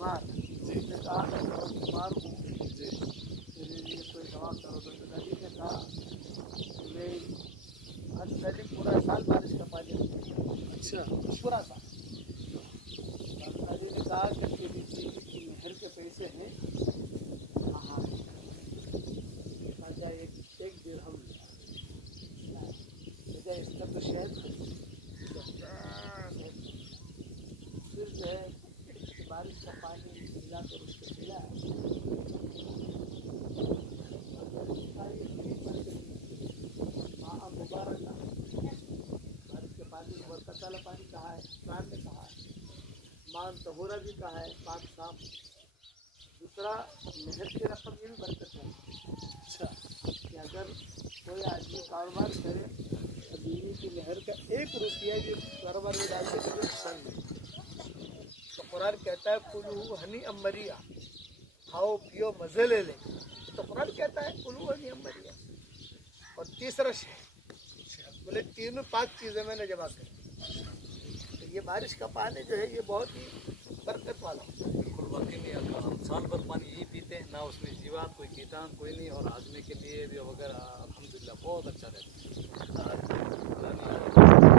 बीमार, उसने कहा मैं बहुत बीमार हूँ, मेरे लिए कोई दवा करो। तो नदी ने कहा मैं आज पहले पूरा साल बारिश का पानी नहीं है। अच्छा, पूरा साल। नदी ने कहा कि तेरी बीवी की मेहर के पैसे हैं, हाँ राजा एक दिरहम राजा इसका तो शहद फिर जो है बारिश का पानी मिला कर उसको पिलाया। मुबारक बारिश के पानी में बरकत वाला पानी कहा है, कुरान ने कहा है, मान तहूरा भी कहा है, पाक साफ। दूसरा मेहर की रकम में भी बरकत है। अच्छा, कि अगर कोई आदमी कारोबार करे तो बीवी की मेहर का 1 रुपया भी कारोबार में डालते तो नुकसान नहीं। तो कुरान कहता है कुलू हनी अमरिया, खाओ पियो मज़े ले ले। तो कुरान कहता है कुलू हनी अमरिया। और तीसरा शहद, बोले तीनों 5 चीज़ें मैंने जमा करी। तो ये बारिश का पानी जो है ये बहुत ही बरकत वाला है। बिल्कुल वाकई में हम साल भर पानी यही पीते हैं, ना उसमें जीवात कोई कीटाणु कोई नहीं, और हाजमे के लिए भी वगैरह अल्हम्दुलिल्लाह बहुत अच्छा रहता है।